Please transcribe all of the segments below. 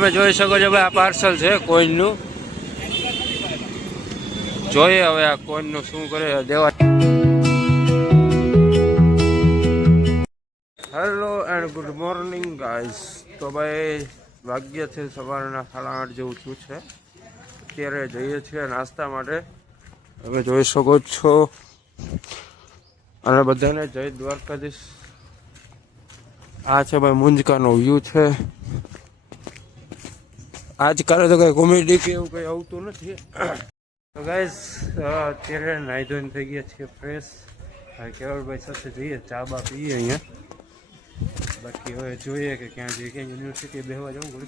તમે જોઈ શકો છો ભાઈ, આ પાર્સલ છે કોઈનનું. જોઈએ હવે આ કોઈનનું શું કરે દેવા. Hello and good morning guys. તો ભાઈ વાગ્ય છે સવારના 8:30 જેવું થયું છે. અત્યારે જઈએ છીએ નાસ્તા માટે. તમે જોઈ શકો છો. અને બધાને જય દ્વારકાધીશ. આ છે ભાઈ મુંજકાનો વ્યૂ છે. આજકાલ તો કઈ કોમેડી કે એવું કઈ આવતું નથી. તો ગાઈઝ અત્યારે નાઈ ધોઈને થઈ ગયા છીએ ફ્રેશ. કેવલભાઈ સાથે જઈએ ચા બા પીએ અહીંયા. બાકી હવે જોઈએ કે ક્યાં જઈએ, ક્યાં યુનિવર્સિટી બેસવા જવું પડે.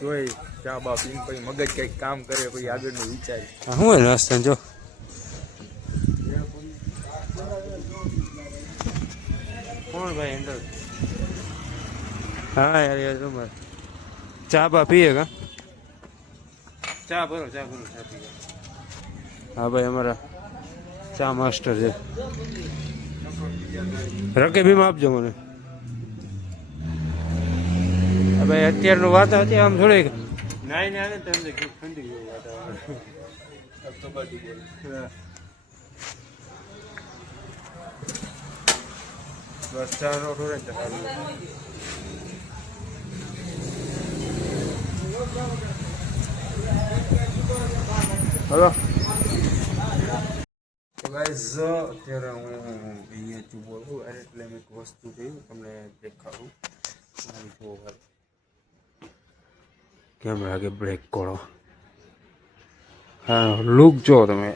જોઈ ચા બા પીને પછી મગજ કંઈક કામ કરે, પછી આગળનું વિચાર. શું હોય નાસ્તા જો કોણ ભાઈ હેન્ડલ. હા યાર તમારે ચા બા પીએ કા. ચા ભરો ચા પીએ. હા ભાઈ અમારા ચા માસ્ટર છે. રકેબીમાં આપજો મને. ભાઈ અત્યારનું વાતાવરણ આમ થોડીક નાઈ ને આવે તમને ઠંડી જેવું વાતાવરણ. બસ ચા નો થોડે હલો. ગાઈઝ અત્યારે હું અહીંયા છું બોલું એટલે મેં એક વસ્તુ જોયું તમને દેખાડું. જુઓ ભાઈ કેમ લાગે બ્રેક કરો. હા લુક જો તમે.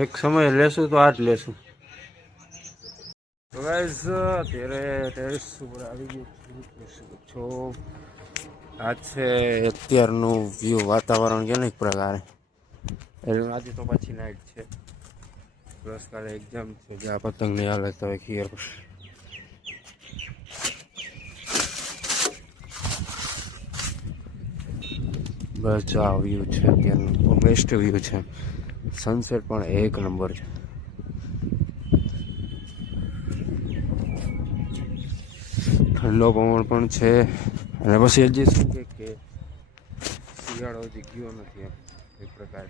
એક સમય લેશું તો આ જ લેશું. તો ગાઈઝ અત્યારે ટેરેસ ઉપર આવી ગયું છો. આ છે અત્યારનું વ્યૂ, વાતાવરણ કેને એક પ્રકારે. એટલે આજે તો પાછી નાઇટ છે, પ્લસ કાલે એક્ઝામ છે. જ્યાં પતંગ નહીં હાલે તો ખીર. બસ જો આ વ્યૂ છે અત્યારનું, બેસ્ટ વ્યૂ છે. સનસેટ પણ એક નંબર છે. ઠંડો પવન પણ છે. અને પછી હજી શું કે શિયાળો હજી ગયો નથી એમ એક પ્રકાર.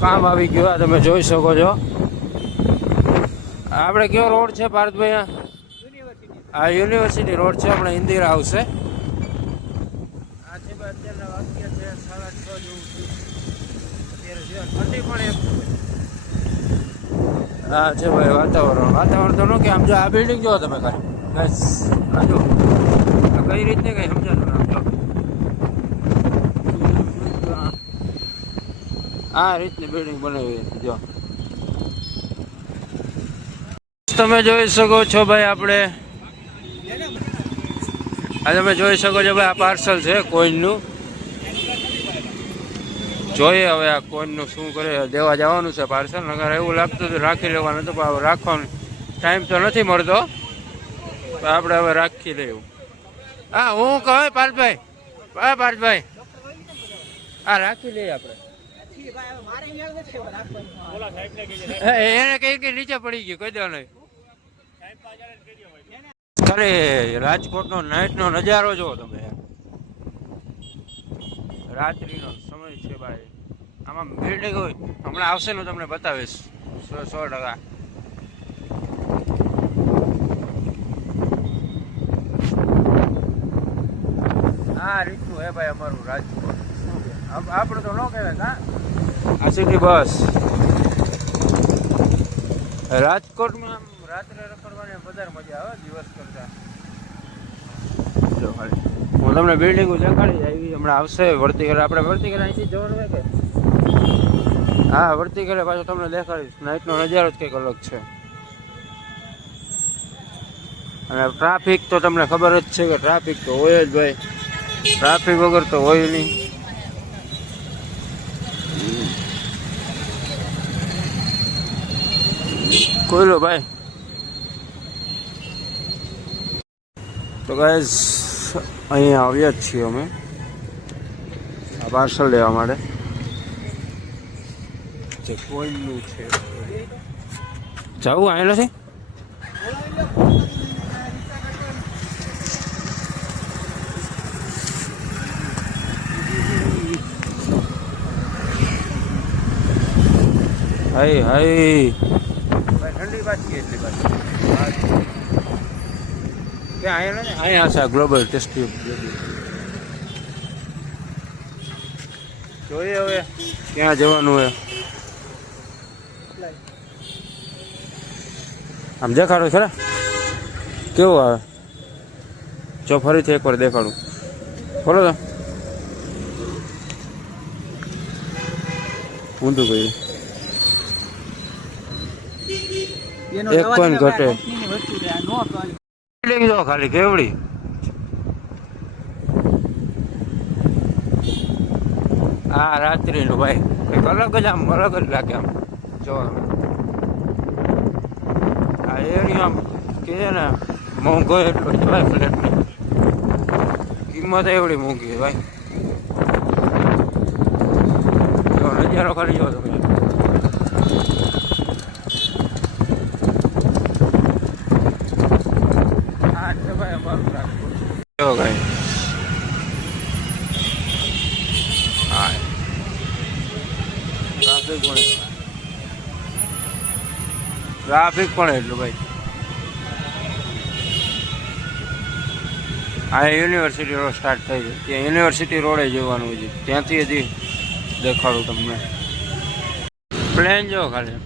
કામ આવી ગયું. તમે જોઈ શકો છો આપણે કયો રોડ છે પાર્થભાઈ? આ યુનિવર્સિટી રોડ છે. હમણાં ઇન્દિરા આવશે. આ છે અત્યારના વાગ્યા છે 6:30 જેવું અત્યારે છે. ઠંડી પણ એમ. હા છે ભાઈ વાતાવરણ તો નો કે આમ જો આ બિલ્ડિંગ જો તમે ખાલી બસ આ જો કઈ રીતે કઈ સમજાતું આમ જો આ રીતની બિલ્ડિંગ બનાવી જો. તમે જોઈ શકો છો ભાઈ આપણે આ તમે જોઈ શકો છો ભાઈ, આ પાર્સલ છે કોઈનનું. જોઈએ હવે આ કોઈનનું શું કરે દેવા જવાનું છે પાર્સલ. નગર એવું લાગતું હતું રાખી લેવાનું હતું, પણ રાખવાનો ટાઈમ તો નથી મળતો. તો આપણે હવે રાખી લેવું. હા હું કહે પાર્થભાઈ, હા પાર્થભાઈ હા રાખી લઈએ આપણે. એને કઈ કે નીચે પડી ગયું કહી દેવાનું. ખાલી રાજકોટનો નાઇટનો નજારો જુઓ તમે. રાત્રિનો સમય છે ભાઈ. આમાં બિલ્ડિંગ હોય હમણાં આવશે ને તમને બતાવીશ 100%. આ રીતનું હે ભાઈ અમારું રાજકોટ. આપણે તો ન કહેવાય કા આ સિટી બસ. રાજકોટમાં આમ રાત્રે રખડવાની વધારે મજા આવે દિવસ કરતા. જો ખાલી હું તમને બિલ્ડિંગો દેખાડી આવી હમણાં આવશે વર્ટિકલ. આપણે વર્ટિકલ અહીંથી જવાનું હોય કે હા વર્ટિકલે પાછું તમને દેખાડીશ. નાઇટનો નજારો જ કંઈક અલગ છે. અને ટ્રાફિક તો તમને ખબર જ છે કે ટ્રાફિક તો હોય જ ભાઈ. ટ્રાફિક વગર તો હોય નહીં. કોઈલો ભાઈ. તો ગાઈઝ અહીંયા આવ્યા જ છીએ અમે આ પાર્સલ લેવા માટે. જે કોઈનું છે જવું આવેલો છે. હાય હાય ઠંડી પાછી એટલી પાછી ક્યાં આવેલો ને અહીંયા છે ગ્લોબલ ટેસ્ટી. જોઈએ હવે ક્યાં જવાનું હોય આમ દેખાડો ખરા કેવું આવે. જો ફરીથી એકવાર દેખાડું બોલો તો ઊંધું ગયું. એક પણ ઘટે લઈ જાઓ ખાલી કેવડી. હા રાત્રિનું ભાઈ કંઈક અલગ જ આમ અલગ જ લાગે આમ જોવા. આ એરિયા કે છે ને મોંઘો એટલો જ ભાઈ ફ્લેટની કિંમત એવડી મોંઘી છે ભાઈ. જો નજારો ખાલી જો તમે. હા છે ભાઈ અમારું રાજકોટ. જો ભાઈ હા ટ્રાફિક પણ એટલું ભાઈ. આ યુનિવર્સિટી રોડ સ્ટાર્ટ થઈ છે ત્યાં યુનિવર્સિટી રોડે જવાનું છે ત્યાંથી હજી દેખાડું તમને. પ્લેન જો ખાલી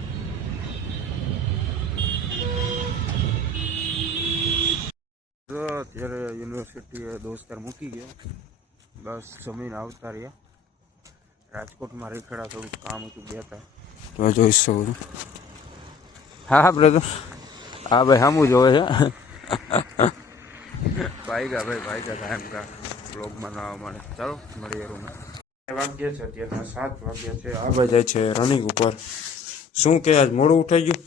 અત્યારે યુનિવર્સિટી દોસ્તાર મૂકી ગયો બસ જમીન આવતા રહ્યા. રાજકોટમાં રેખડા થોડુંક કામ હતું ગયા હતા તો જોઈ શકું છું. હા હા બ્રધર હા ભાઈ સામું જોવે છે. ભાઈગા કાયમ કા બ્લોગમાં ના આવવા માટે. ચાલો મળીએ રૂમમાં. વાગ્યા છે અત્યારના 7 વાગ્યા છે. આ ભાઈ જાય છે રનિંગ ઉપર. શું કે આજ મોડું ઉઠાઈ ગયું.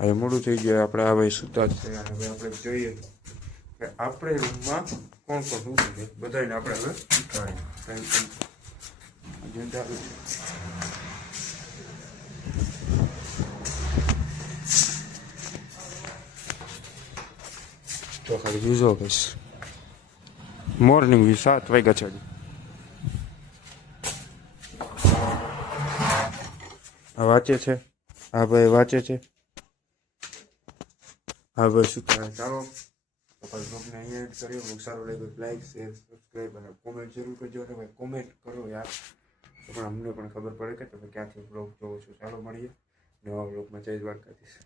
હવે મોડું થઈ ગયું. આપણે આ ભાઈ સુતા જ છે અને હવે આપણે જોઈએ કે આપણે રૂમમાં કોણ કોણ શું છે બધાને આપણે હવે શીખવાડીએ. ચાલુ છે. તો ખાલી યુઝો કહીશ. મોર્નિંગ 7 વાગ્યા છે. વાંચે છે આ ભાઈ વાંચે છે. હા ભાઈ શું કહે. ચાલો આપણે બ્લોગને અહીંયા એડ કરીએ. બ્લોગ સારો લાગ્યો લાઈક શેર સબસ્ક્રાઈબ અને કોમેન્ટ જરૂર કરજો. અને ભાઈ કોમેન્ટ કરો યાર તો પણ અમને પણ ખબર પડે કે તમે ક્યાંથી બ્લોગ જોવો છો. ચાલો મળીએ નવા બ્લોગમાં. જય દ્વારકાધીશ.